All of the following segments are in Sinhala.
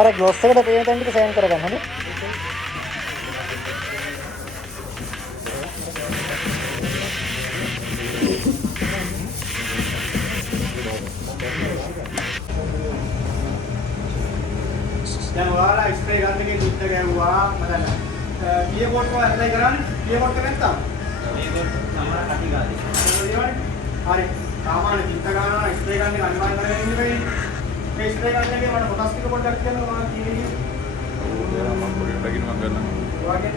අර ග්ලොස් එකට පේන තැන ටික සෑන් කරගන්න හොඳ. දැන් ඔයාලා ස්ප්‍රේ ගන්න එකේ දුත්ත ගැව්වා මතන්න. කීය කෝට් එක ඇප්ලයි කරන්නේ? කීය කෝට් එක නැත්තම්? මේක සමහර කටි ගානේ. හරි. සාමාන්‍ය චිත්ත ගන්නවා ස්ප්‍රේ ගන්න එක අනිවාර්ය කරගෙන ඉන්න බෑ. මේ ස්ප්‍රේ ගන්න එකේ මට කොටස් ටික පොඩ්ඩක් කියන්න ඕන කීයේ. මම පොඩ්ඩක් ගිහින් මම ගන්නම්. ඔයාගේ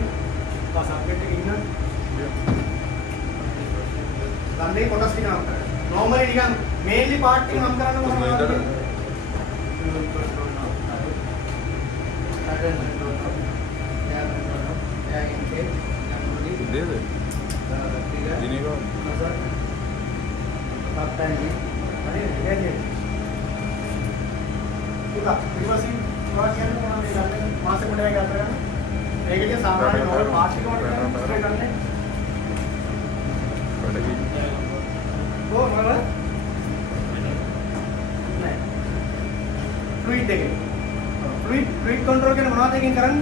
සබ්ජෙක්ට් එකේ ඉන්න. ගන්නේ කොටස් ටික නම් කරන්න. normally නිකන් mainly part ටික නම් කරන්න මොනවද? Deve. Ini kok. Udah, privacy keluarga ini mana nih? Masih muda yang ada kan? Kayak gitu sama nih, orang pasti kau kan spray kan nih? Oh, mana? Nih, fluid deh. Fluid control kan mana deh kan?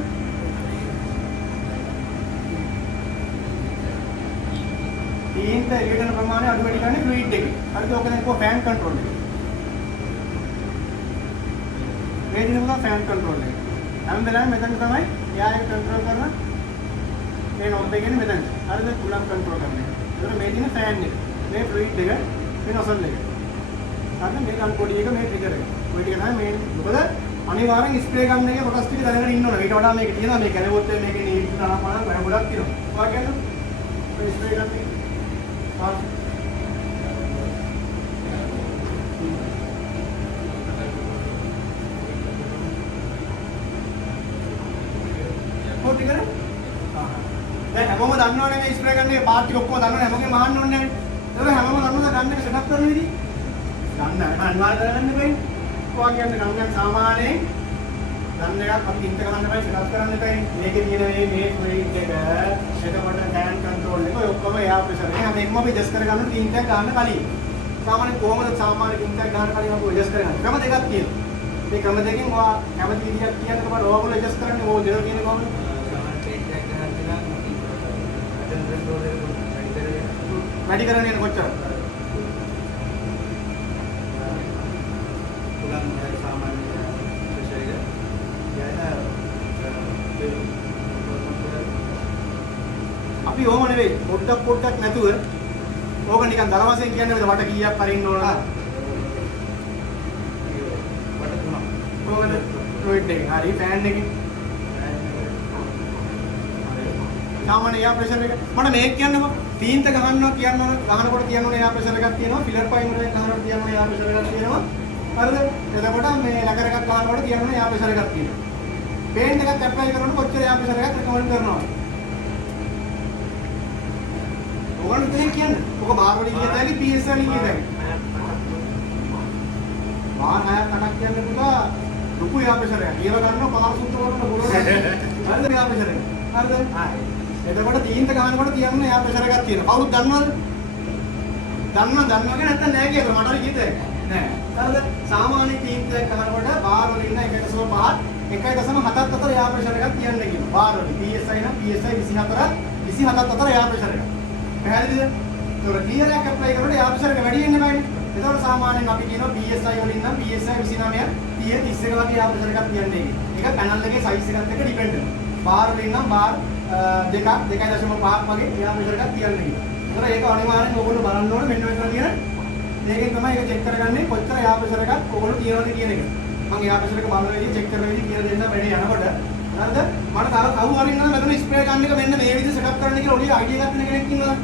තීන්ත එළියට යන ප්‍රමාණය අඩු වැඩි කරන්නේ ෆ්ලුයිඩ් එකේ. හරිද? ඔක දැන් කො ෆෑන් කන්ට්‍රෝල් එක. මේ දිනවල ෆෑන් කන්ට්‍රෝල් එක. හැම වෙලාවෙම මෙතන තමයි එයා එක කන්ට්‍රෝල් කරන මේ නොබ් එකනේ මෙතන. හරිද? කුලම් කන්ට්‍රෝල් කරන එක. ඒතර මේ දින ෆෑන් එක. මේ ෆ්ලුයිඩ් එක, මේ නොසල් එක. හරිද? මේ ගන් පොඩි එක මේ ට්‍රිගර් එක. ඔය ටික තමයි මේ මොකද අනිවාර්යෙන් ස්ප්‍රේ ගන්න එකේ කොටස් ටික දැනගෙන ඉන්න ඕනේ. ඊට වඩා මේක තියෙනවා මේ කැලවොත් මේකේ නීට් තරම් බලන්න බය ගොඩක් තියෙනවා. ඔයා කියන්නේ ස්ප්‍රේ ගන්න එක කොටි කරේ දැන් හැමෝම දන්නවනේ මේ ස්ප්‍රේ ගන්න එක පාට් ටික ඔක්කොම දන්නවනේ හැමෝගෙම අහන්න ඕනේ නැහැ ඒක හැමෝම දන්නවද ගන්න එක සෙටප් කරන විදිහ ගන්න අනිවාර්ය කරගන්න බෑ කොහොම කියන්නේ ගන්න සාමාන්‍යයෙන් ගන්න එකක් අපි ඉන්ට ගන්න බෑ සෙටප් කරන්න බෑ මේකේ තියෙන මේ ෆ්ලුයිඩ් එක එතකොට ෆෑන් කන්ට්‍රෝල් එක ඔය ඔක්කොම එයා ප්‍රෙෂර් එක හැම එකම අපි ඇඩ්ජස්ට් කරගන්න ටීම් එකක් ගන්න කලින් සාමාන්‍ය කොහොමද සාමාන්‍ය ටීම් එකක් ගන්න කලින් අපි ඇඩ්ජස්ට් කරගන්න ක්‍රම දෙකක් තියෙනවා මේ ක්‍රම දෙකෙන් ඔයා කැමති විදියක් කියන්න තමයි ඔයාගොල්ලෝ ඇඩ්ජස්ට් කරන්නේ ඕක දෙනවා කියන්නේ කොහොමද වැඩි කරන්නේ කොච්චර පුලන් සාමාන්‍ය ප්‍රෙෂර් එක අපි ඕම නෙවෙයි පොඩ්ඩක් නැතුව ඕක නිකන් දල වශයෙන් කියන්නේ මේ වට කීයක් හරින්න ඕන නේද? වට තුනක්. ඕකද ෆ්ලුයිඩ් එක. හරි ෆෑන් එකේ. සාමාන්‍ය එයා ප්‍රෙෂර් එක. මට මේක කියන්නකො. තීන්ත ගහනවා ගහනකොට තියනෝනේ එයා ප්‍රෙෂර් එකක් තියෙනවා. ෆිලර් පයිමර් එකක් ගහනකොට තියනෝනේ එයා ප්‍රෙෂර් එකක් තියෙනවා. හරිද? එතකොට මේ ලකර එකක් ගහනකොට තියනෝනේ එයා ප්‍රෙෂර් එකක් තියෙනවා. පේන්ට් එකක් ඇප්ලයි කරනකොට කොච්චර එයා ප්‍රෙෂර් එකක් රෙකමන්ඩ් කරනවද? ඕන දෙයක් කියන්නේ. ඔක බාර් වලින් කියත හැකි PS වලින් කියත හැකි. බාර් 6ක් 8ක් කියන්නේ පුතා ලොකු යා ප්‍රෙෂර් එකක්. ඊව ගන්නවා පාර සුත්ත වලට බුරන. හරිද යා ප්‍රෙෂර් එක? හරිද? හරි. එතකොට තීන්ත ගන්නකොට තියන්නේ යා ප්‍රෙෂර් එකක් තියෙනවා. කවුරුත් දන්නවද? දන්නවද නැත්නම් නෑ කියද? මට හරි කියත හැකි. නෑ. හරිද? සාමාන්‍ය තීන්ත ගන්නකොට බාර් වලින් 1.7ක් අතර යා ප්‍රෙෂර් එකක් තියන්නේ කියනවා. බාර් වලින් PSI නම් PSI 27ක් අතර යා ප්‍රෙෂර් එකක්. පැහැදිලිද? ඒතකොට ක්ලියර් එකක් ඇප්ලයි කරනකොට යා ප්‍රෙෂර් එක වැඩි වෙන්නේ නැහැනේ. ඒතකොට සාමාන්‍යයෙන් අපි කියනවා PSI වලින් නම් PSI 29 30 31 වගේ යා ප්‍රෙෂර් එකක් තියන්නේ. ඒක පැනල් එකේ සයිස් එකත් එක්ක ඩිපෙන්ඩ් වෙනවා. බාර් වලින් නම් බාර් 2.5ක් වගේ යා ප්‍රෙෂර් එකක් තියන්නේ. ඒතකොට ඒක අනිවාර්යෙන් ඔයගොල්ලෝ බලන්න ඕනේ මෙන්න මෙතන තියෙන මේකෙන් තමයි ඒක චෙක් කරගන්නේ කොච්චර යා ප්‍රෙෂර් එකක් ඔයගොල්ලෝ තියනවද කියන එක. මම යා ප්‍රෙෂර් එක බලන විදිහ චෙක් කරන විදිහ කියලා දෙන්න වැඩි යනකොට හරිද? මට තව කවුරු හරි ඉන්නවද මෙතන ස්ප්‍රේ ගන්න එක මෙන්න මේ විදිහ සෙටප් කරන්න කියලා ඔලිය අයිඩියා එකක් දෙන කෙනෙක් ඉන්නවද?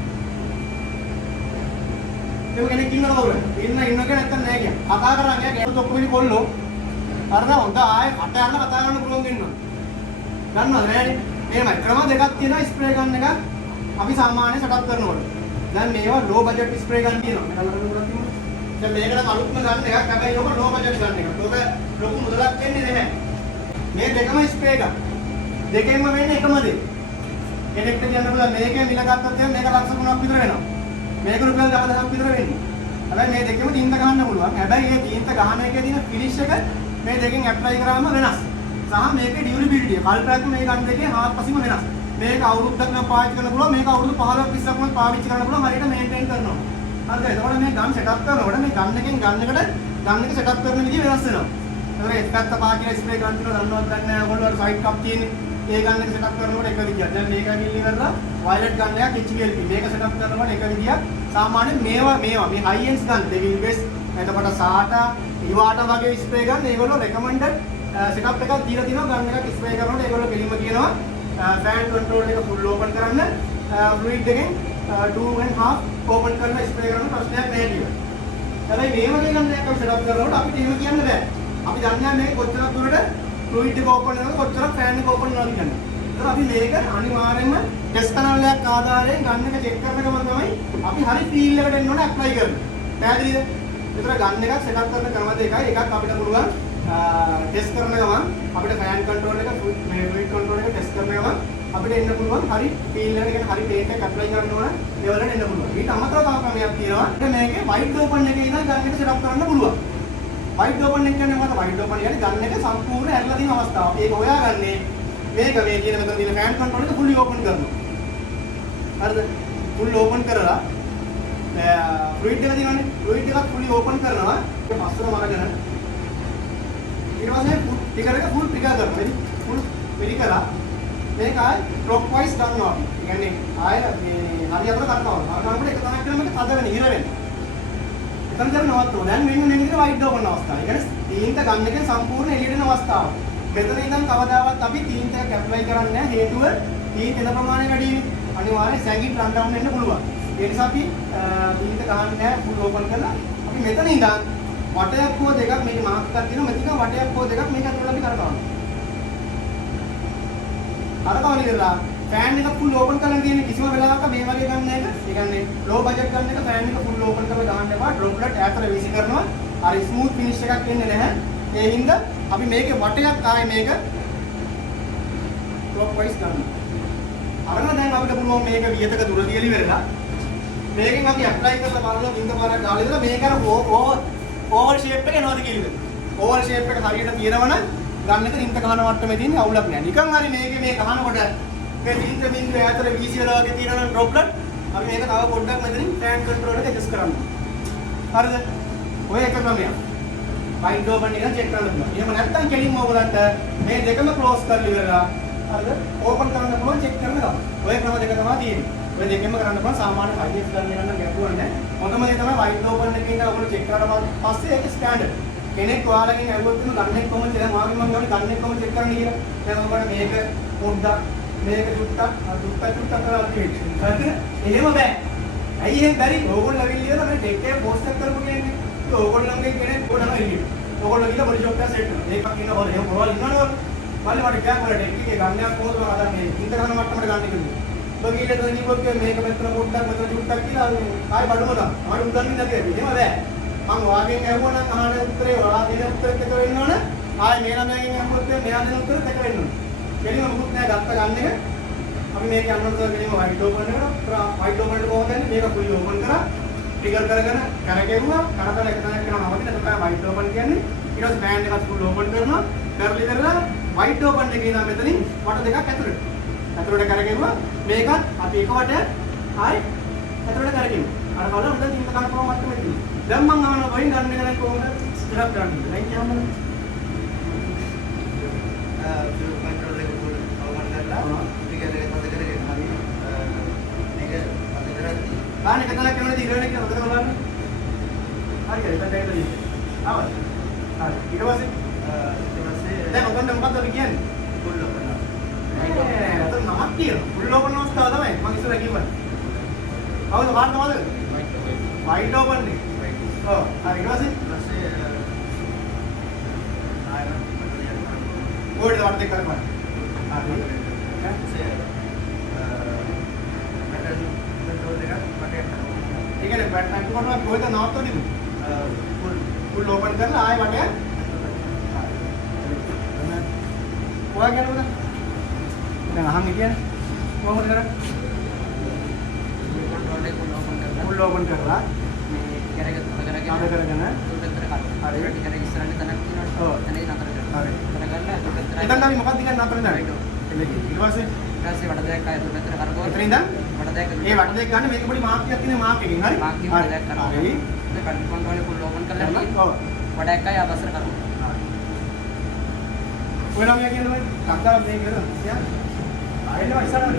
ඒක කෙනෙක් ඉන්නවද? ඉන්න කෙනෙක් නැත්තම් නෑ කියන්නේ. කතා කරන්නේ යා ගෑනු ඔක්කොම කොල්ලෝ. හරිද? හොඳ ආයේ අට යන කතා කරන්න පුළුවන් වෙනවා. ගන්නවද නෑනේ? මේමයි ක්‍රම දෙකක් තියෙනවා ස්ප්‍රේ ගන්න එක. අපි සාමාන්‍ය සෙටප් කරනකොට. දැන් මේවා ලෝ බජට් ස්ප්‍රේ ගන්න තියෙනවා. මෙතන කරන ගොඩක් තියෙනවා. දැන් මේකට අලුත්ම ගන්න එකක්. හැබැයි ඔක ලෝ බජට් ගන්න එකක්. ඔක ලොකු මුදලක් වෙන්නේ නැහැ. මේ දෙකම ස්ප්‍රේ එකක්. දෙකෙන්ම වෙන්නේ එකම දේ. කෙනෙක්ට කියන්න පුළුවන් මේකේ මිල ගත්තත් මේක ලක්ෂ 3ක් විතර වෙනවා. මේක රුපියල් 10000ක් විතර වෙන්නේ. හැබැයි මේ දෙකෙම තීන්ත ගන්න පුළුවන්. හැබැයි මේ තීන්ත ගහන එකේ තියෙන ෆිනිෂ් එක මේ දෙකෙන් ඇප්ලයි කරාම වෙනස්. සහ මේකේ ඩියුරබිලිටි කල්පයක් මේ ගන්න දෙකේ හාත්පසින්ම වෙනස්. මේක අවුරුද්දක් නම් පාවිච්චි කරන්න පුළුවන්. මේක අවුරුදු 15ක් 20ක් නම් පාවිච්චි කරන්න පුළුවන්. හරියට මේන්ටේන් කරනවා. හරිද? එතකොට මේ ගන් සෙටප් කරනකොට මේ ගන් එකෙන් ගන් එකට ගන් එක සෙටප් කරන විදිහ වෙනස් වෙනවා. ඒතර එක පැත්ත පාකින ස්ප්‍රේ ගන් තියෙනවා දන්නවද දන්නේ නැහැ. ඔයගොල්ලෝ අර සයිඩ් කප් තියෙන්නේ. ඒ ගන් එක සෙටප් කරනකොට එක විදියක්. දැන් මේක ඇවිල්ලි කරලා වයලට් ගන් එකක් HVLP. මේක සෙටප් කරනකොට එක විදියක්. සාමාන්‍යයෙන් මේවා මේ හයි එන්ඩ්ස් ගන් දෙවිල් බේස් එතකොට SATA ඉවාට වගේ ස්ප්‍රේ ගන් ඒගොල්ලෝ රෙකමෙන්ඩඩ් සෙටප් එකක් දීලා තිනවා. ගන් එකක් ස්ප්‍රේ කරනකොට ඒගොල්ලෝ කෙලින්ම කියනවා ෆෑන් කන්ට්‍රෝල් එක ෆුල් ඕපන් කරන්න ෆ්ලුයිඩ් එකෙන් 2.5 ඕපන් කරලා ස්ප්‍රේ කරන ප්‍රශ්නයක් නැහැ කියලා. හැබැයි මේ වගේ ගන්න එකක් අපි සෙටප් කරනකොට අපිට එහෙම කියන්න බෑ. අපි දන්නේ මේක කොච්චරක් දුරට ෆ්ලුයිඩ් එක ඕපන් වෙනවද කොච්චරක් ෆෑන් එක ඕපන් වෙනවද කියන්නේ. ඒතර අපි මේක අනිවාර්යයෙන්ම ටෙස්ට් කනල් එකක් ආධාරයෙන් ගන්න එක චෙක් කරන ගමන් තමයි අපි හරි ෆීල් එකට එන්න ඕනේ ඇප්ලයි කරන්න. පැහැදිලිද? ඒතර ගන්න එකක් සෙටප් කරන ක්‍රම දෙකයි. එකක් අපිට පුළුවන් ටෙස්ට් කරන ගමන් අපිට ෆෑන් කන්ට්‍රෝල් එක මේ ෆ්ලුයිඩ් කන්ට්‍රෝල් එක ටෙස්ට් කරන ගමන් අපිට එන්න පුළුවන් හරි ෆීල් එකට කියන්නේ හරි පේන්ට් එක ඇප්ලයි කරන්න ඕන ලෙවල් එකට එන්න පුළුවන්. ඊට අමතරව තව ක්‍රමයක් තියෙනවා. මේකේ වයිඩ් ඕපන් එකේ ඉඳන් ගන්න එක සෙටප් කරන්න පුළුවන්. වයිඩ් ඕපන් එක කියන්නේ මොකද? වයිඩ් ඕපන් කියන්නේ ගන්න එක සම්පූර්ණ ඇරලා තියෙන අවස්ථාව. ඒක හොයාගන්නේ මේක මේ කියන මෙතන තියෙන ෆෑන් කන්ට්‍රෝල් එක ෆුල්ලි ඕපන් කරනවා. හරිද? ෆුල් ඕපන් කරලා ෆ්ලුයිඩ් එක තියෙනවනේ. ෆ්ලුයිඩ් එකත් ෆුල්ලි ඕපන් කරනවා. ඒක පස්සට මරගෙන ඊට පස්සේ ටිකර් එක ෆුල් ටිකර් කරනවා. ෆුල් පිළිකලා මේක ආයි ක්ලොක් වයිස් ගන්නවා. ඒ කියන්නේ ආය මේ හරි අතර කරනවා. කරනකොට එක තැනක් කියලා මේක තද වෙන ඉර වෙන. එතන දැන් නවත්තනවා. දැන් මෙන්න මේ විදිහට වයිඩ් ඕපන් අවස්ථාව. ඒ කියන්නේ තීන්ත ගන්න එකෙන් සම්පූර්ණ එළියට එන අවස්ථාව. මෙතන ඉඳන් කවදාවත් අපි තීන්ත එකක් ඇප්ලයි කරන්නේ නැහැ. හේතුව තීන්ත එන ප්‍රමාණය වැඩි වෙන්නේ. අනිවාර්යෙන් සැගින් රන් ඩවුන් වෙන්න පුළුවන්. ඒ නිසා අපි තීන්ත ගන්න නැහැ ෆුල් ඕපන් කරලා අපි මෙතන ඉඳන් වටයක් හෝ දෙකක් මේක මාක් එකක් තියෙනවා. මෙතන වටයක් හෝ දෙකක් මේක අතට අපි කරනවා. අරකවල ඉවරලා ෆෑන් එක ෆුල් ඕපන් කරලා තියෙන කිසිම වෙලාවක මේ වගේ ගන්න එක. ඒ කියන්නේ ලෝ බජට් ගන්න එක ෆෑන් එක ෆුල් ඕපන් කරලා දාන්න එපා. ඩ්‍රොප්ලට් ඈතට වීසි කරනවා. අර ස්මූත් ෆිනිෂ් එකක් එන්නේ නැහැ. ඒ හින්දා අපි මේකේ වටයක් ආයේ මේක ක්ලොක් වයිස් ගන්නවා. අරගෙන දැන් අපිට පුළුවන් මේක වියතක දුර දියලි වෙරලා මේකෙන් අපි ඇප්ලයි කරලා බලනවා බින්ද පාරක් ගාලා ඉඳලා මේක අර ඕවල් ෂේප් එක එනවද කියලා. ඕවල් ෂේප් එක හරියට තියෙනවනම් ගන්න එක ඉන්ට ගහන මට්ටමේ තියෙන අවුලක් නෑ. නිකන් හරි මේකේ මේ ගහනකොට මේ බින්ද බින්ද ඈතට වීසි වෙලා වගේ තියෙනවනම් ඩ්‍රොප්ලට් අපි මේක තව පොඩ්ඩක් මෙතනින් ෆෑන් කන්ට්‍රෝල් එක ඇඩ්ජස්ට් කරන්න. හරිද? ඔය එක ක්‍රමයක්. වයිඩ් ඕපන් එක චෙක් කරන්න පුළුවන්. එහෙම නැත්නම් කෙලින්ම ඔයගලන්ට මේ දෙකම ක්ලෝස් කරලා ඉවරලා හරිද? ඕපන් කරන්න පුළුවන් චෙක් කරන ගමන්. ඔය ක්‍රම දෙක තමයි තියෙන්නේ. ඔය දෙකෙන්ම කරන්න පුළුවන්. සාමාන්‍ය හයිස් ගන්න යන ගැටුවක් නැහැ. හොඳම දේ තමයි වයිඩ් ඕපන් එකේ ඉඳලා ඔයගොල්ලෝ චෙක් කරලා පස්සේ ඒක ස්ටෑන්ඩඩ්. කෙනෙක් ඔයාලගෙන් ඇහුවොත් ගන්න එක කොහොමද කියලා මාගෙන් මම ගන්න ගන්න එක කොහොමද චෙක් කරන්න කියලා. දැන් ඔයාලට මේක පොඩ්ඩක් මේක චුට්ටක් කරලා තියෙන්නේ. හරිද? එහෙම බෑ. ඇයි එහෙම බැරි? ඕගොල්ලෝ ඇවිල්ලා ඉවරලා මේ ටෙක් එක පෝස්ට් එකක් කරපු කියන්නේ. ඕගොල්ලෝගේ කෙනෙක් පොඩම ඉන්නේ. ඕගොල්ලෝ ගිහලා පොඩි ෂොප් එකක් සෙට් කරනවා. ඒකක් ඉන්න ඕනේ. එහෙම පොරවල් ඉන්නවනේ. මල්ලි මට ගියා පොර ටෙක් එකේ ගන්නයක් කොහොමද මම හදන්නේ? ඉන්ට ගන්න මට්ටමට ගන්න කිව්වේ. ඔබ ගිහලා තෝ නිකොත් මේක මෙතන පොඩ්ඩක් මෙතන චුට්ටක් කියලා ආයි බඩුම දාන්න. මම උදන්නේ නැති. එහෙම බෑ. මම වාගෙන් ඇහුවනම් අහන උත්තරේ ඔයා දෙන උත්තරෙත් එක වෙන්නවනේ. ආයි මේ ළමයාගෙන් අහුවොත් මෙයා දෙන උත්තරෙත් එක වෙන්න ඕනේ. කෙලිම මොකුත් නෑ ගත්ත ගන්න එක. අපි මේක යන්නත් කෙලිම වයිඩ් ඕපන් එකට වයිඩ් ඕපන් එකට කොහොමද යන්නේ? මේක ෆුල් ඕපන් කරා ට්‍රිගර් කරගෙන කරගෙවුවා. කරකල එක තැනක් කරනවා නවතින තමයි වයිඩ් ඕපන් කියන්නේ. ඊට පස්සේ බෑන්ඩ් එකත් ෆුල් ඕපන් කරනවා. කරලි කරලා වයිඩ් ඕපන් එකේ ඉඳන් මෙතනින් වට දෙකක් ඇතුළට. ඇතුළට කරගෙවුවා. මේකත් අපි එක වටයක් ආයි ඇතුළට කරගෙවුවා. අර කවුද හොඳ තින්ත ගන්න පුළුවන් මට්ටමේ තියෙනවා. දැන් මම අහනවා වයින් ගන්න එක නම් කොහොමද ස්ටෙප් ගන්නද? දැන් කියන්න कंट्रोल को ऑन करला ठीक है पता करेगा हमें ठीक है पता करेगा කාණ එක තැනක් කරනද ඉරවෙන එක හොඳට බලන්න. හරි හරි දැන් දෙන්න දෙන්න. ආවද? හරි. ඊට පස්සේ දැන් ඔතන මොකක්ද අපි කියන්නේ? फुल ओपन ඔතන නමක් කියනවා. ෆුල් ඕපන් අවස්ථාව තමයි මම ඉස්සර කිව්වා. කවුද වාර්ත මොකද? වයිඩ් ඕපන් එක. ඔව්. හරි ඊට පස්සේ ඕඩ් වට දෙක කරපන්. හරි. ඒ කියන්නේ බැට් අන්ට කරනවා කොහෙද නවත්තන්නේ? full open කරලා ආයෙ වටයක් ඔයා කියන්න පුතා දැන් අහන් කියන්නේ කොහොමද කරන්නේ full open කරලා මේ කැරක තද කරගෙන හරි කැරක ඉස්සරහට තනක් තියෙනවා ඔව් එතන නතර කරනවා හරි එතන අපි මොකක්ද කියන්නේ නතර දාන්නේ ඊට පස්සේ වට දෙකක් ආයෙත් උඩට කරකවලා එතන ඉඳන් වට දෙකක් ඒ වට දෙක ගන්න මේක පොඩි මාක් එකක් තියෙන මාක් එකකින් හරි මාක් එකක් දෙයක් කරනවා හරි ඒක කන්ෆර්ම් කරලා full open කරලා ඔව් වට එකක් ආයෙ අවසර කරනවා ඔය නම් කියන්නේ මම කක්කා මේ කරනවා කියන්නේ ආයෙනවා ඉස්සර මේ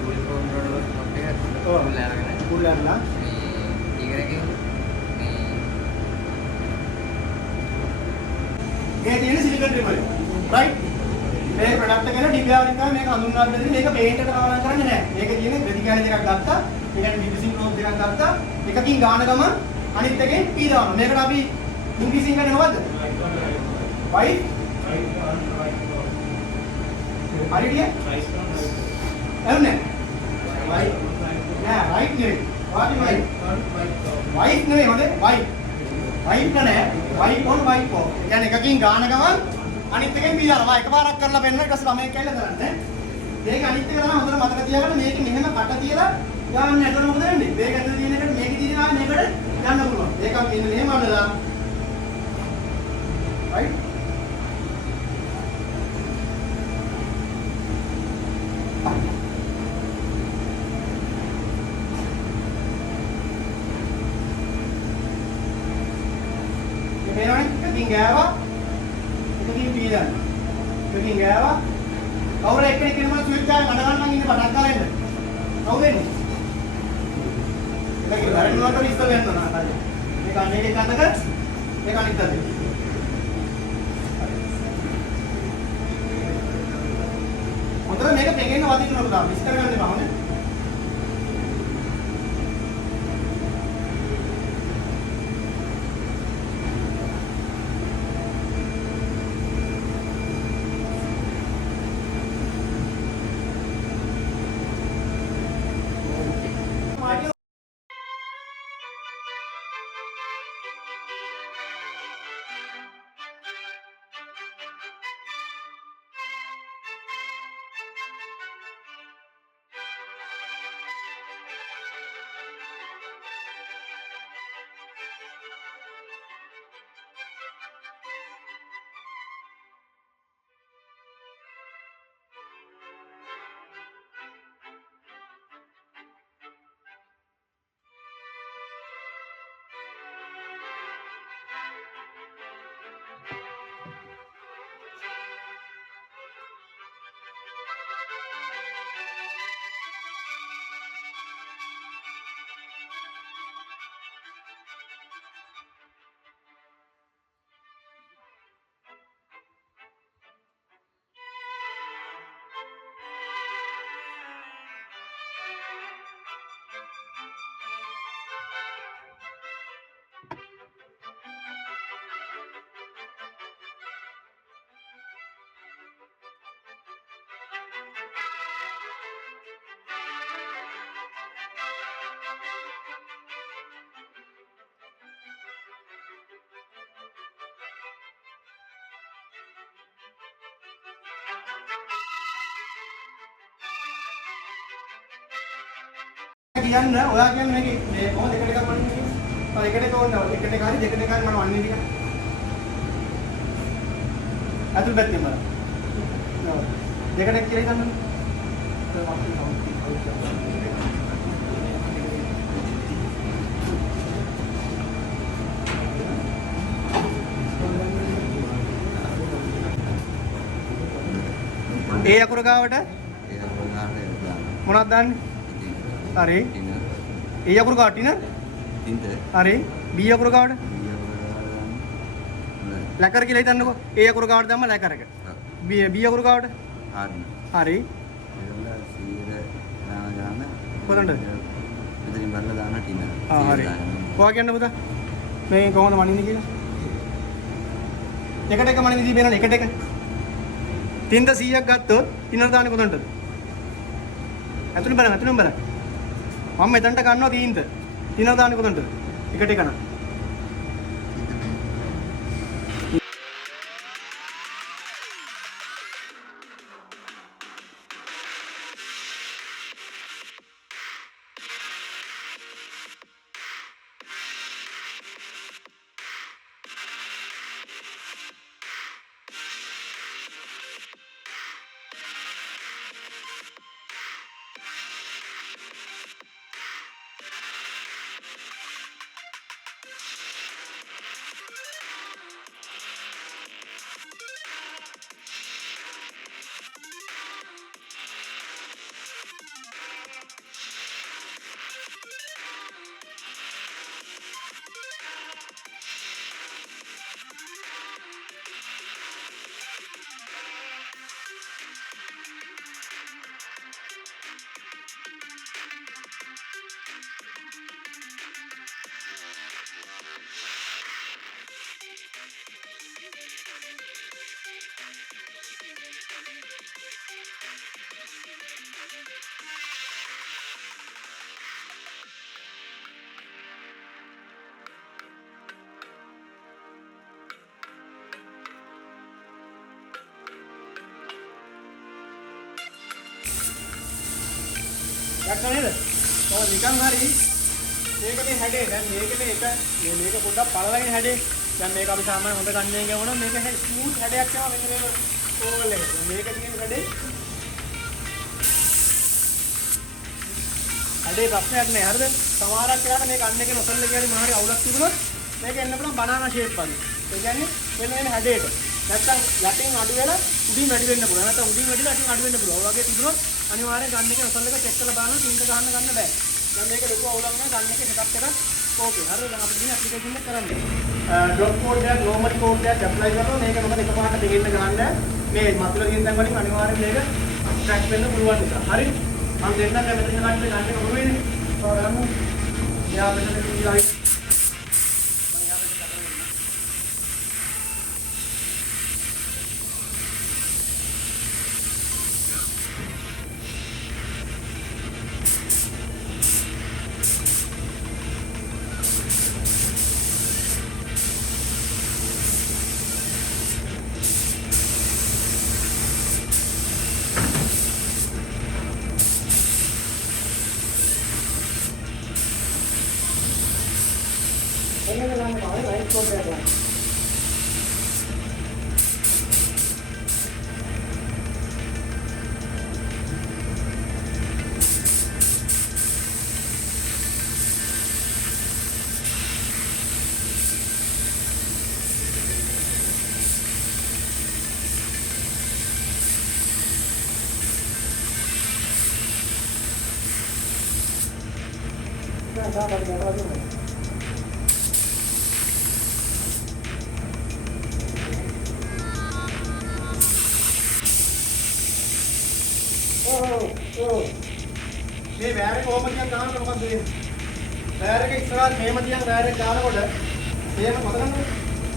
full control එක full අරගෙන full අරලා මේ ඊගරගේ මේ තියෙන සිලිකන් ට්‍රිමර් රයිට් මේ ප්‍රොඩක්ට් එකේ ඩිබ්යාවලින් තමයි මේක හඳුන්වා දෙන්නේ මේක පේන්ට් එකට කවලා කරන්නේ නැහැ මේක තියෙන්නේ ප්‍රතිකාරය දෙකක් ගත්තා ඒ කියන්නේ ඩිවිසින් රෝප් දෙකක් ගත්තා එකකින් ගාන ගම අනිත් එකෙන් පී දානවා මේකට අපි ඉංග්‍රීසියෙන් කියන්නේ මොකද්ද වයිට් හරියට එන්නේ වයිට් නෑ රයිට් නෙවෙයි වාටි වයිට් නෙවෙයි හොඳේ වයිට් නෑ වයිට් ඔන් වයිට් පො කියන්නේ එකකින් ගාන ගමන් අනිත් එකෙන් පී දානවා එකපාරක් කරලා පෙන්නන ඊට පස්සේ ළමයි කියලා කරන්නේ මේක අනිත් එක තමයි හොඳට මතක තියාගන්න මේක මෙහෙම කට තියලා ගන්න එතන මොකද වෙන්නේ මේක ඇතුලේ තියෙන එකට මේක තියනවා මේකට ගන්න පුළුවන් මේක මෙන්න මෙහෙම අල්ලලා right එකකින් ගෑවා එකකින් පීඩන එකකින් ගෑවා කවුරු එක්කෙනෙක් කෙනෙක් ස්විච් ගාන මඩ ගන්න ඉන්න පටක් ගාලා එන්න කවුද එන්නේ එකකින් ගාන වලට ඉස්සෙල්ලා එන්න නා හරි මේක අනේක කන්නක මේක අනිත් අතේ හොඳට මේක පෙගෙන්න වදින්න ඕන මිස් කරගන්න එපා හොඳේ කියන්න ඔයා කියන්නේ මේ කොහොමද එකට එකක් වන්නේ කියන්නේ? ඔය එකට එක ඕනේ. එකට එක හරි දෙකට එක හරි මම වන්නේ ටික. අතුල් පැත්තෙන් බලන්න. ඔව්. දෙකට එක කියලා ගන්න. ඒ අකුර ගාවට මොනවද දාන්නේ? හරි. ඒ අකුරු කාට ඉන? තින්ත. හරි. බී අකුරු කාට? ලැකර කියලා හිතන්නකෝ. ඒ අකුරු කාට දැම්ම ලැකර එක. බී අකුරු කාට? හරි. කොතනද? මෙතනින් බලලා දාන්න ටින. හරි. කොහොම කියන්න පුතා? මේ කොහොමද මනින්නේ කියලා? එකට එක මනින්න දී බලන්න එකට එක. තින්ත 100ක් ගත්තොත් ඉන්නර දාන්නේ කොතනටද? ඇතුළේ බලන්න ඇතුළේ බලන්න. මම මෙතනට ගන්නවා තීන්ත. තියනවා දාන්නේ කොතනද? එකට එකන. දැක්කම නේද? ඔය නිකන් හරි මේකනේ හැඩේ. දැන් මේකනේ එක මේක පොඩ්ඩක් පළවෙනි හැඩේ. දැන් මේක අපි සාමාන්‍ය හොඳ ගන්නේ කියවනම් මේක ස්මූත් හැඩයක් යනවා මෙන්න මේක ඕවල් එක. මේක තියෙන හැඩේ හැඩේ ප්‍රශ්නයක් නෑ. හරිද? සමහරක් වෙලාවට මේ ගන්න එකේ නොසල්ල කියන්නේ මොනවා හරි අවුලක් තිබුණොත් මේක එන්න පුළුවන් බනානා ෂේප් වගේ. ඒ කියන්නේ මෙන්න මේ හැඩේට. නැත්තම් යටින් අඩු වෙලා උඩින් වැඩි වෙන්න පුළුවන්. නැත්තම් උඩින් වැඩිලා යටින් අඩු වෙන්න පුළුවන්. ඔය වගේ තිබුණොත් අනිවාර්යෙන් ගන්න එකේ නොසල්ල එක චෙක් කරලා බලන්න තින්ත ගන්න බෑ. දැන් මේක ලොකු අවුලක් නෑ. ගන්න එකේ සෙටප් එකක් ඕකේ. හරිද? දැන් අපි ඉන්නේ ඇප්ලිකේෂන් එක කරන්නේ. ඩ්‍රොප් කෝඩ් එකක් නෝමල් කෝඩ් එකක් ඇප්ලයි කරනවා. මේක මොකද එකපාරට දෙකෙන්න ගන්න. මේ මතුල තියෙන තැන් වලින් අනිවාර්යෙන් මේක ට්‍රැක් වෙන්න පුළුවන් නිසා. හරි? මම දෙන්නම් මෙතන ගන්න එක මොන වෙන්නේ? ඔයාලම යා මෙතන කියලා මේ වෑරේ කොහොමද කියන ගානකට මොකද වෙන්නේ? වෑරේක ඉස්සරහට මේම තියන් වෑරේ ගානකොට මේම මොකද කරන්නේ?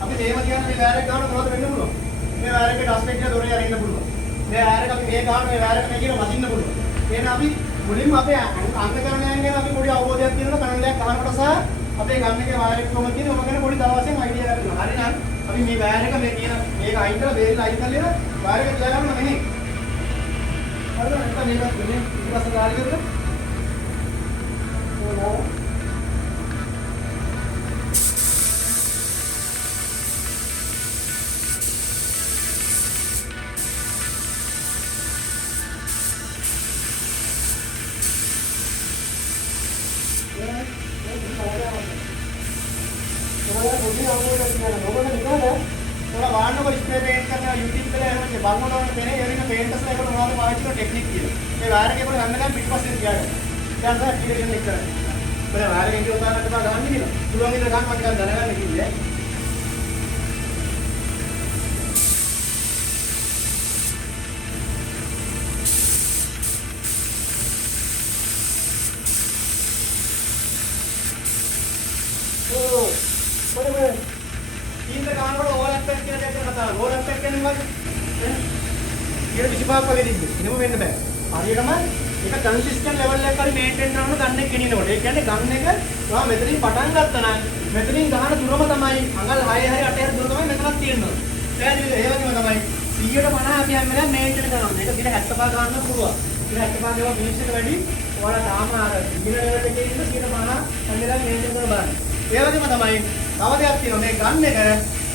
අපි මේම තියන් මේ වෑරේ ගානකොට මොකද වෙන්න පුළුවන්? මේ වෑරේක ඩස්ට් එක දොරේ අරින්න පුළුවන්. මේ වෑරේක අපි මේ ගාන මේ වෑරේක මේ කියන වදින්න පුළුවන්. එහෙනම් අපි මුලින්ම අපේ අංග ගණනයන් ගැන අපි පොඩි අවබෝධයක් තියෙනවා කණන්ඩයක් ගන්නකොට සහ අපේ ගන්න එකේ වෑරේක කොහොමද කියන්නේ ඔබ ගැන පොඩි දවසෙන් අයිඩියා එකක් ගන්නවා. හරි නේද? අපි මේ වෑරේක මේ කියන මේක අයින් කරලා බේරලා අයින් කරලා වෑරේක තියා ගන්න නෙමෙයි. හරිද? නැත්නම් මේක ඊට පස්සේ කාර්ය කරලා थोड़ा वाहनों को स्प्रे पेंट करना यूट्यूब पे है मुझे बालमोड और पेने ये भी पेंटर्स ने को नॉर्मल पावर की टेक्निक की है ये वायर के कोई हमने का बिट पास किया है क्या था एप्लीकेशन लिख कर मैंने वायर के होता है तो गान नहीं ना तुरंत ही गान मत कर देना लिखी है तीन गान को ओवरलैप करके जैसे बता ओवरलैप करके नहीं बात ये विशिपाक वगैरह दी इन्हें में बे और ये कमाल ඒක කන්සිස්ටන්ට් ලෙවල් එකක් හරි මේන්ටේන් කරන ගන්න එක ගෙනිනකොට. ඒ කියන්නේ ගන්න එක ඔයා මෙතනින් පටන් ගත්තා නම් මෙතනින් ගහන දුරම තමයි අඟල් 6 හරි 8 හරි දුර තමයි මෙතනක් තියෙනවා. පැහැදිලිද? ඒ වගේම තමයි 150 අපි හැම වෙලාවෙම මේන්ටේන් කරනවා. මේක 75 ගන්න පුළුවන්. 75 ගාව මිනිස් එක වැඩි. ඔයාලා තාම අර ඉගෙන ලෙවල් එකේ ඉන්න 150 හැම වෙලාවෙම මේන්ටේන් කරලා බලන්න. ඒ වගේම තමයි තව දෙයක් තියෙනවා. මේ ගන්න එක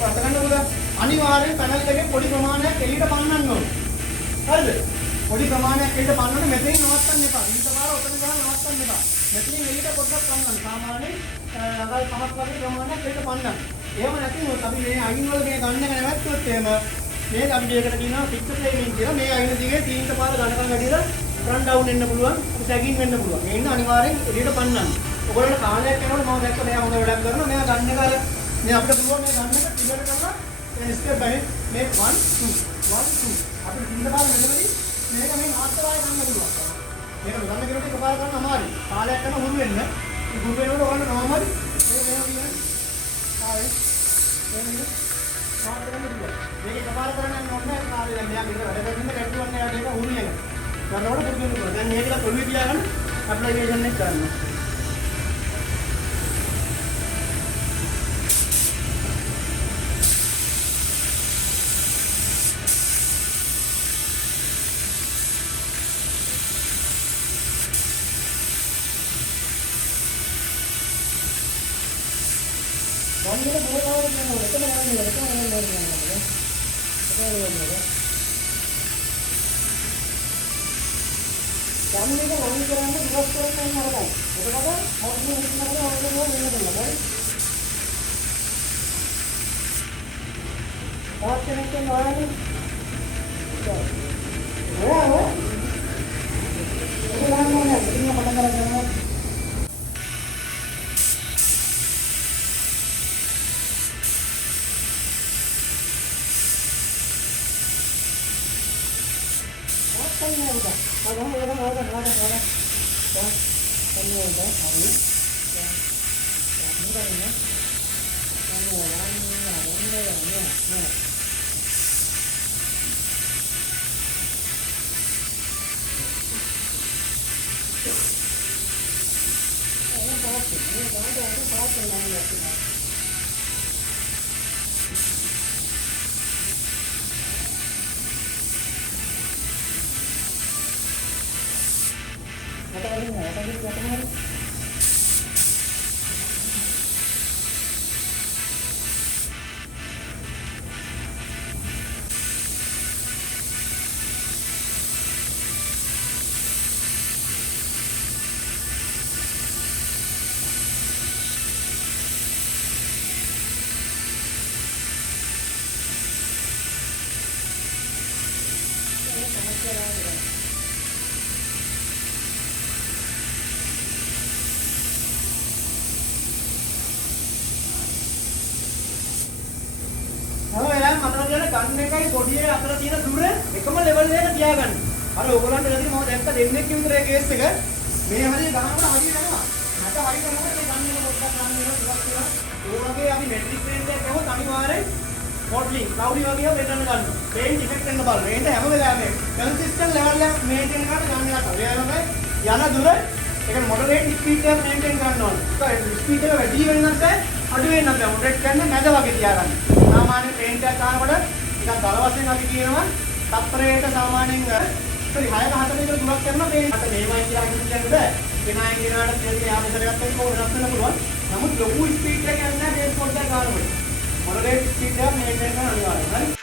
ඔයාලා ගන්නකොට අනිවාර්යෙන් පැනල් එකේ පොඩි ප්‍රමාණයක් එළියට පන්නන්න ඕනේ. හරිද? පොඩි ප්‍රමාණයක් එළියට පන්නන්න මෙතනින් නවත්තන්න එපා. ඊට පාර ඔතන ගහලා නවත්තන්න එපා. මෙතනින් එළියට පොඩ්ඩක් පන්නන්න. සාමාන්‍යයෙන් අඟල් 5ක් වගේ ප්‍රමාණයක් එළියට පන්නන්න. එහෙම නැතිනොත් අපි මේ අයින් වල මේ ගන්න එක නැවැත්තුවොත් එහෙම මේක අපි දෙයකට කියනවා ෆික්ස් ෆ්‍රේමින් කියලා. මේ අයින දිගේ තීන්ත පාර ගණකම් වැඩිලා රන් ඩවුන් වෙන්න පුළුවන්. සැගින් වෙන්න පුළුවන්. මේ ඉන්න අනිවාර්යෙන් එළියට පන්නන්න. ඔයගොල්ලෝ කාලයක් යනකොට මම දැක්ක මෙයා හොඳ වැඩක් කරනවා. මෙයා ගන්න එක අර මේ අපිට පුළුවන් මේ ගන්න එක ටිකට් කරලා ස්ටෙප් බයි මේ 1 2 අපි තීන්ත පාර මෙතනදී මේක මේ මාත්‍රාය ගන්න පුළුවන්. මේක ගන්න කෙනෙකුට එකපාර ගන්න අමාරුයි. කාලයක් යන හුරු වෙන්න. මේ හුරු වෙනකොට ඔයගොල්ලෝ නෝමල් මේක මෙහෙම කියන්නේ. ආවේ. එන්නේ. මාත්‍රාය දුන්නා. මේක එකපාර කරන්න යන්න ඕනේ නැහැ. කාලේ දැන් මෙයා මෙතන වැඩ කරගෙන ගැටුවන්නේ යාට ඒක හුරු වෙන. ගන්නකොට පුරුදු වෙන්න පුළුවන්. දැන් මේකලා පොළවේ තියාගන්න ඇප්ලිකේෂන් එක කරන්න. ගන්නකොට බෝලවල් යනවා. එතන යන්නේ. එතන යන්නේ. ගන්න එක වුණ කරන්න ඉවස් කරන්න නරකයි. එතකොට මොකද හිතනකොට ඔයගොල්ලෝ වෙන්න පුළුවන්. තාක්ෂණික නෝරන්නේ. ඔයාලා ඔයාලා ඉතින් පටන් ගන්නවා. හැම වෙලාවෙම මතක තියාගන්න ගන්න එකයි බොඩි එක අතර තියෙන දුර එකම ලෙවල් එකක තියාගන්න. අර ඕගොල්ලන්ට ඇදී මම දැක්ක දෙන්නෙක් විතර ඒ කේස් එක මේ හරිය ගන්නකොට හරිය යනවා. මට හරිය කරනකොට මේ ගන්න එක පොඩ්ඩක් ගන්න වෙනවා ටිකක් වෙනවා. ඒ වගේ අපි මෙට්‍රික් ට්‍රේන් එකක් ගමු අනිවාර්යෙන් මොඩලින් කවුඩි වගේ වෙන්නන්න ගන්නවා. පේන් ඉෆෙක්ට් වෙන්න බලන්න. මේක හැම වෙලාවෙම කන්සිස්ටන්ට් ලෙවල් එක මේන්ටේන් කරලා ගන්න යනවා. ඒ වගේ යන දුර ඒක මොඩරේට් ස්පීඩ් එක මේන්ටේන් කරන්න ඕනේ. ඒක ස්පීඩ් එක වැඩි වෙන්නත් බෑ අඩු වෙන්නත් බෑ. මොඩරේට් කරන්න මැද වගේ තියාගන්න. සාමාන්‍ය පේන්ට් එකක් ගන්නකොට නිකන් දල වශයෙන් අපි කියනවා තත්පරයට සාමාන්‍යයෙන් හරි 6ක 7 ක දුරක් කරනවා පේන්ට් අත මේවයි කියලා කියන්නේ බෑ. වෙනායෙන් ගෙනාට තේල් 50 කරගත්තා ඒක වෙනස් වෙන්න පුළුවන්. නමුත් ලොකු ස්පීඩ් එකක් යන්නේ නැහැ බේස් පොඩ්ඩක් ගන්නකොට. මොඩරේට් ස්පීඩ් එක මේන්ටේන් කරන්න අනිවාර්යයි. හරි.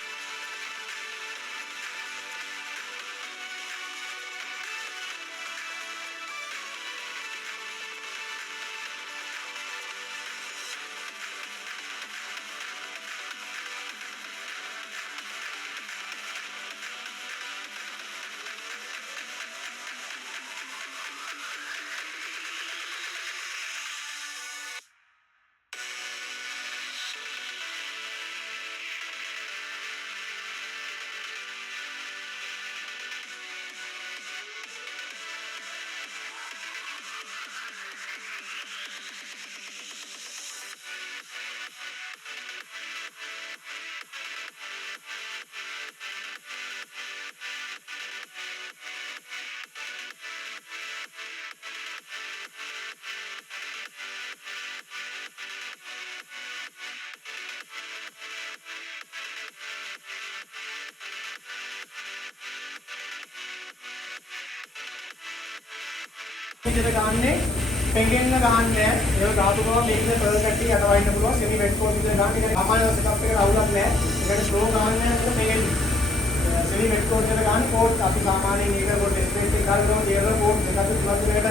විදිහට ගහන්නේ පෙඟෙන්න ගහන්නේ ඒක ධාතු ගම මේකේ පර්ල් කට්ටි යට වයින්න පුළුවන් සෙමි වෙට් කෝට් විතර ගන්න. ඒක සාමාන්‍ය සෙටප් එකට අවුලක් නැහැ. ඒකට ස්ලෝ ගහන්නේ නැහැ පෙඟෙන්නේ. සෙමි වෙට් කෝට් එකට ගන්න කෝට් අපි සාමාන්‍යයෙන් ඒක කෝට් ස්පේස් එක ගන්නවා ඩියර් කෝට් එකක් තුනක් දෙකට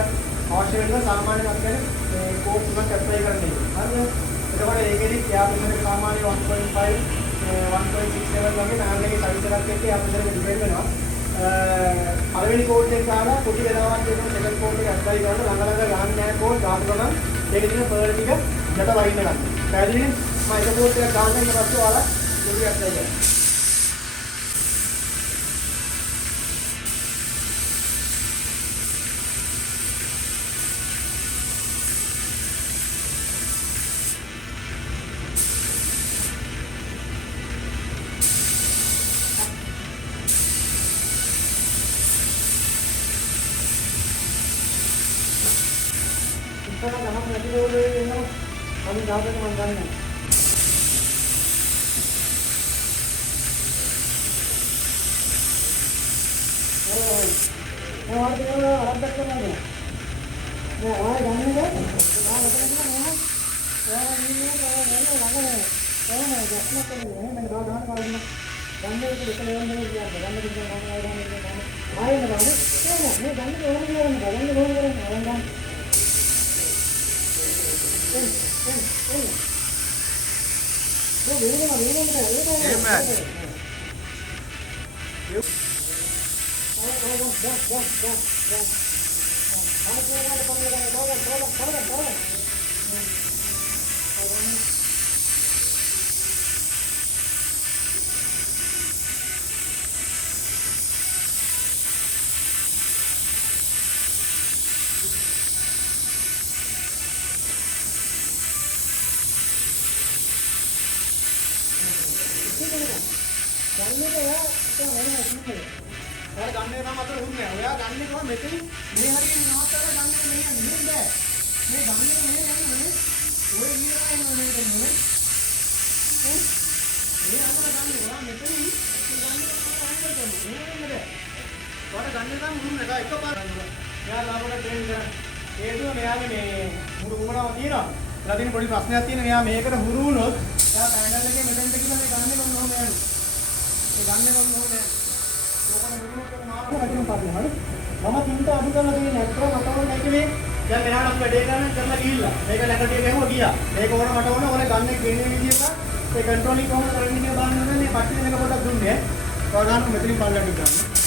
අවශ්‍ය වෙන සාමාන්‍ය අපි කියන්නේ මේ කෝට් තුනක් ඇප්ලයි කරන්නේ. හරිද? එතකොට ඒකෙදි යාපින්නක සාමාන්‍ය 1.5 1.67 වගේ නාන්න එකේ සයිස් එකක් එක්ක යාපින්නක ඩිපෙන්ඩ් වෙනවා. පළවෙනි කෝඩ් එක ගාලා පොඩි වෙලාවක් දෙනවා සෙකන්ඩ් කෝඩ් එක ඇප්ලයි කරලා ළඟ ළඟ ගන්න නැහැ කෝඩ් ගන්න ගමන් ඒක දින පර්ල් ටික යට වයින් ගන්න. පැහැදිලිද? මම එක කෝඩ් එකක් ගන්න ඊට පස්සේ ඔයාලා පොඩි ඇප්ලයි කරන්න. ඉතල ගහක් නැති රෝලේ එනවා. අපි ගහකට මම ගන්නවා. ආයෙ ගන්නද? ඔයාලා ගන්නේ නම් අතර උන්නේ නැහැ. ඔයා ගන්නේ කොහොම මෙතන මේ හරියට නවත්තලා ගන්නේ මේ යන්නේ බෑ. මේ ගන්නේ මේ යන්නේ ඔය ගියලා එන්නේ මේ දෙන්නේ. මේ අතර ගන්නේ ඔයා මෙතන ගන්නේ ඔයාලා ගන්නේ නම් උන්නේ නැහැ. එකපාර ගන්නවා. එයා ලාභකට ට්‍රේන් කරා. හේතුව මෙයාගේ මේ මුළු උමනාව තියෙනවා. එලා තියෙන පොඩි ප්‍රශ්නයක් තියෙනවා. මෙයා මේකට හුරු වුණොත් එයා පැනල් එකේ මෙතෙන්ට ගිහලා මේ ගන්නේ කොහොමද යන්නේ? මේ ගන්නේ කොහොමද යන්නේ? මම තින්ට අඩු කරලා තියෙන ඇත්තම මට ඕන එක මේ දැන් මෙයාට අපි වැඩේ කරන්න කරලා ගිහිල්ලා මේක නැගටිව් එකම ගියා මේක ඕන මට ඕන ගන්න ගෙන්නේ විදිහට ඒ කන්ට්‍රෝලින් කොහොමද කරන්නේ කියලා බලන්න ඕනේ මේ පට්ටි දෙක පොඩ්ඩක් දුන්නේ ඔයාලා ගන්න මෙතනින් බලලා ගන්න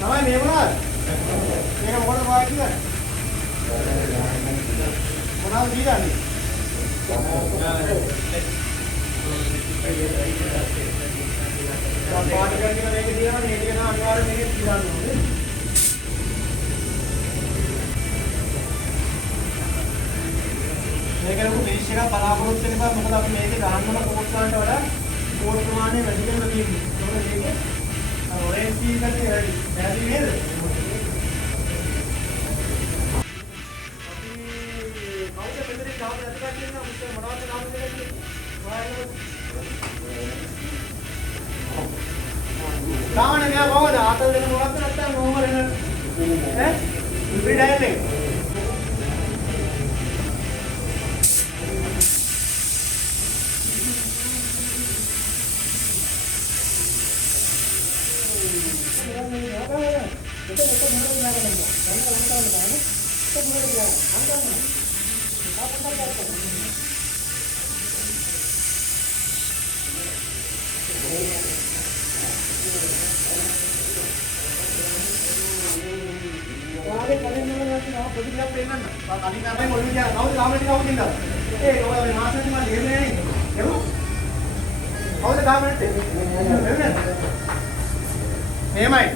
තමයි මේ මොනවද? මේක මොකටද පාවිච්චි කරන්නේ? මොනවද දීලානේ? පාටි ගන්න මේක දිනනවා මේ දින අනිවාර්යෙන් මේක දීලා ඕනේ. මේක ලොකු ෆිනිෂ් එකක් බලාපොරොත්තු වෙන්න බෑ මොකද අපි මේකේ ගහන්නම කෝට් වලට වඩා කෝට් ප්‍රමාණය වැඩි කරලා තියෙන්නේ. ඒක මේක ඔරෙන්ජ් සීල් එකේ වැඩි. වැඩි නේද? අපි කවුද මෙතන ගාව නැතිලා කියනවා මුස්සේ මොනවද ගාව දෙන්නේ? ගාවනේ නෑ කොහොමද? ආතල් දෙක මොකක්ද නැත්තම් නෝමල් එන ඈ? ඉබ්‍රි ඩයල් එක. මේමයි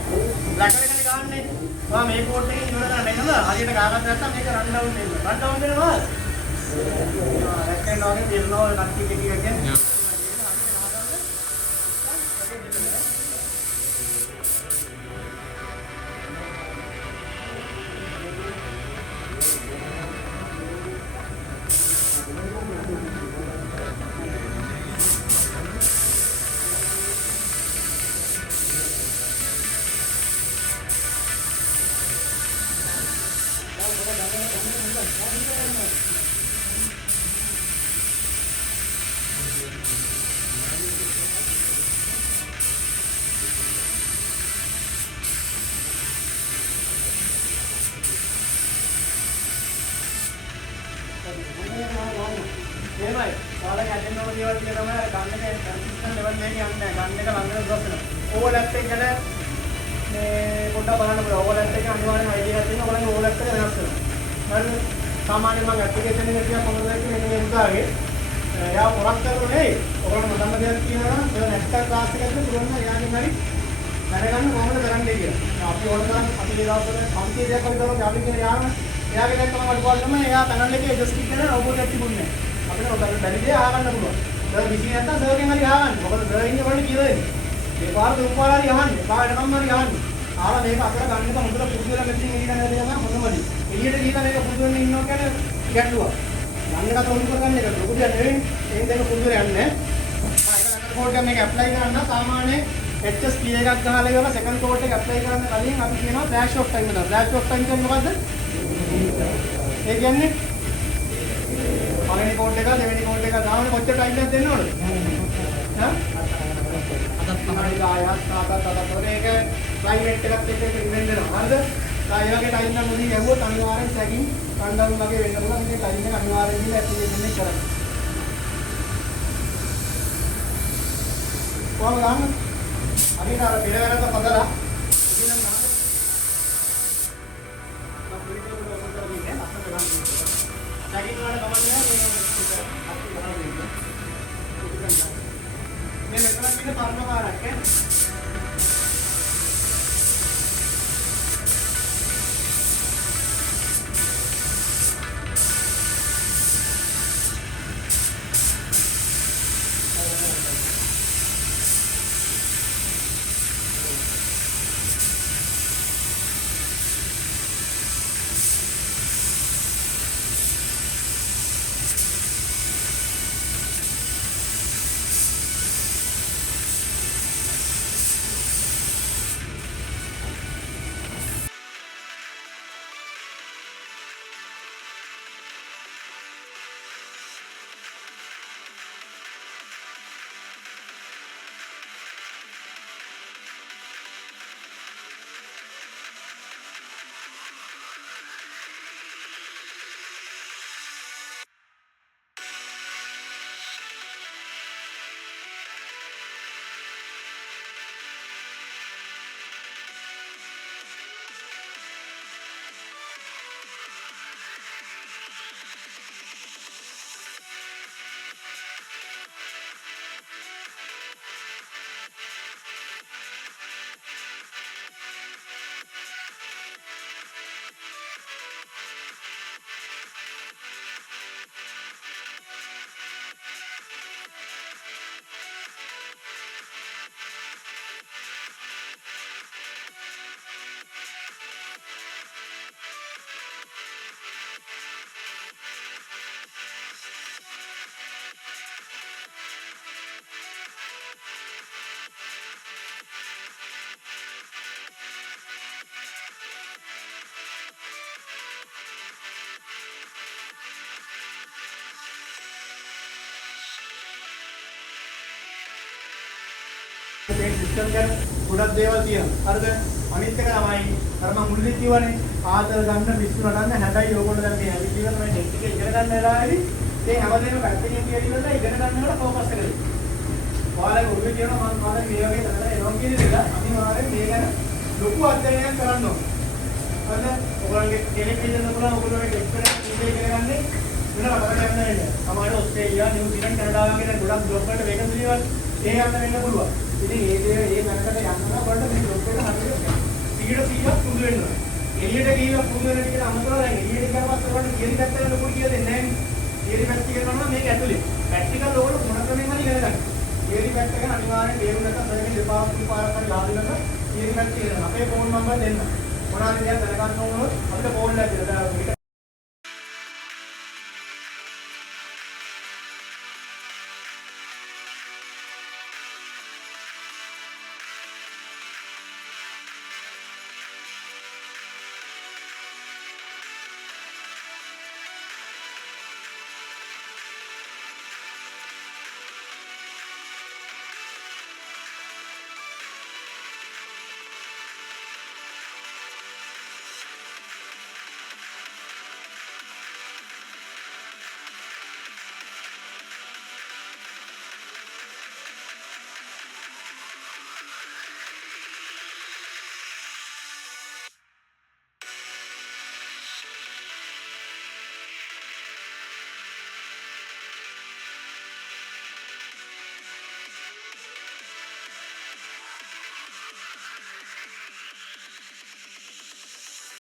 ලැකඩ කනේ ගහන්නේ. ඔයා මේ කෝඩ් එකේ ඉවර කරන්න නේද? හරියට ගාගන්න නැත්නම් මේක රන් ඩවුන් වෙනවා. රන් ඩවුන් වෙනවා. ලැකඩ වගේ දෙනවා කට්ටි ටික කියන්නේ. එහෙමයි. ඔයාලා කැඩෙන්න ඕන දේවල් ටික තමයි අර ගන්න එක කන්සිස්ටන්ට් ලෙවල් එකේ යන්නේ නැහැ. ගන්න එක ළඟට ඩ්‍රොප් වෙනවා. ඕවර්ලැප් එක ගැන මේ පොඩ්ඩක් බලන්න පුළුවන්. ඕවර්ලැප් එක අනිවාර්යෙන් අයිඩියා එකක් තියෙනවා. ඔයාලගේ ඕවර්ලැප් එක වෙනස් වෙනවා. හරිද? සාමාන්‍යයෙන් මම ඇප්ලිකේෂන් එකේ ටිකක් කොහොමද කියන්නේ මෙන්න මේ උදාගේ. එයා පොරක් කරලා නෙයි. ඔයගොල්ලෝ මතන්න දෙයක් කියනවා නම් ඒ නැක්ටර් ක්ලාස් එක ඇතුලේ පුළුවන් නම් එයාගෙන් හරි දැනගන්න කොහොමද කරන්නේ කියලා. අපි ඕන තරම් අපි ඒ දවස්වල කම්පියුටර් එකක් වගේ කරලා අපි කියන එයාගේ දැන් තමයි වඩපුවාම එයා පැනල් එකේ ඇඩ්ජස්ට් කරන රොබෝට් එකක් තිබුණේ නැහැ. අපිට ඔතන බැරි දේ ආගන්න පුළුවන්. සර් බිසි නැත්තම් සර්ගෙන් හරි ආගන්න. මොකද සර් ඉන්නේ වලට කියලා දෙන්නේ. මේ පාර දුපාර හරි අහන්නේ. පාරටම හරි අහන්නේ. ආලා මේක අතර ගන්න එක හොඳට පුරුදු වෙලා මෙතනින් එළියට යන දේ තමයි හොඳමදි. එළියට ගිහලා මේක පුරුදු වෙන්න ඉන්නවා කියන්නේ ගැටලුවක්. යන්න එක තොරතුරු කරගන්න එක ලොකු දෙයක් නෙවෙයි. ඒ දෙක පුරුදු වෙලා යන්නේ. කෝඩ් එක මේක ඇප්ලයි කරන්න සාමාන්‍ය HS P එකක් ගහලා ඉවරලා සෙකන්ඩ් කෝඩ් එක ඇප්ලයි කරන්න කලින් අපි කියනවා ෆ්ලෑෂ් ඔෆ් ටයිම් එක. ෆ්ලෑෂ් ඔෆ් ටයිම් කියන්නේ මොකද්ද? ඒ කියන්නේ පළවෙනි කෝඩ් එක දෙවෙනි කෝඩ් එක දාන්න කොච්චර ටයිම් එකක් දෙන්න ඕනද? හා? අදත් තමයි ආයත් තාතත් ඒක ක්ලයිමේට් එකත් එක්ක ඉවෙන්ට් වෙනවා. හරිද? ඒ වගේ ටයිම් එක මුලින් යවුවොත් අනිවාර්යෙන් සැකින් කන්ඩවුන් වගේ වෙන්න පුළුවන්. මේ ටයිම් එක අනිවාර්යෙන් දීලා ඇප්ලිකේෂන් එක කරන්න. කොහොමද ගන්න? අපි අර පෙරවරක පදලා ඉතින් නම් සැකින් වල කමන්නේ මේ මෙතන තියෙන පර්ණකාරක් ඈ මේ සිස්ටම් එක ගොඩක් දේවල් තියෙනවා. හරිද? අනිත් එක තමයි අර මම මුලින්ම කියවනේ ආතල් ගන්න පිස්සු නටන්න. හැබැයි ඕගොල්ලෝ දැන් මේ ඇවිල්ලා මේ ටෙක්නික් එක ඉගෙන ගන්න වෙලාවේදී මේ හැමදේම පැත්තකින් කියලා ඉගෙන ගන්නකොට ફોකස් කරගන්න. ඔයාලගේ ඔළුවේ තියෙන මම මේ වගේ තමයි එනවා කියන එක අනිවාර්යෙන් මේ ගැන ලොකු අධ්‍යයනයක් කරන්න ඕනේ. හරිද? ඔයගොල්ලෝගේ ටෙලිවිෂන් වල ඔයගොල්ලෝගේ එක්ස්පීරියන්ස් ඉගෙන ගන්න වෙන රටකට යන්න වෙන්නේ. සමහරවිට ඔස්ට්‍රේලියා, නිව්සීලන්ත, කැනඩා වගේ ගොඩක් ජොබ් වලට වේකන්සි දේවල් ඒ යන්න වෙන්න පුළුවන්. ඉතින් මේ තැනකට යන්න බලන්න මේ ජොබ් එකට හරියට 100% පුරුදු වෙන්න ඕනේ. එළියට ගිහිල්ලා පුරුදු වෙන ටික අමතරව දැන් එළියට ගියාම පස්සේ ඔයාලට තියරි පැත්තට ලොකු කියලා දෙන්නේ නැහැ නේ. තියරි පැත්ත කියනවා මේක ඇතුලේ. ප්‍රැක්ටිකල් ඕගොල්ලෝ මොන ක්‍රමෙන් හරි ඉගෙන ගන්න. තියරි පැත්ත ගැන අනිවාර්යෙන් තේරුම් ගන්න සරලව දෙපාරක් පාරක් හරි ලාදිනක තියරි පැත්ත කියනවා. අපේ ෆෝන් නම්බර් දෙන්න. මොනවාද කියලා දැනගන්න ඕනොත් අපිට ෆෝන් එකක් දෙන්න.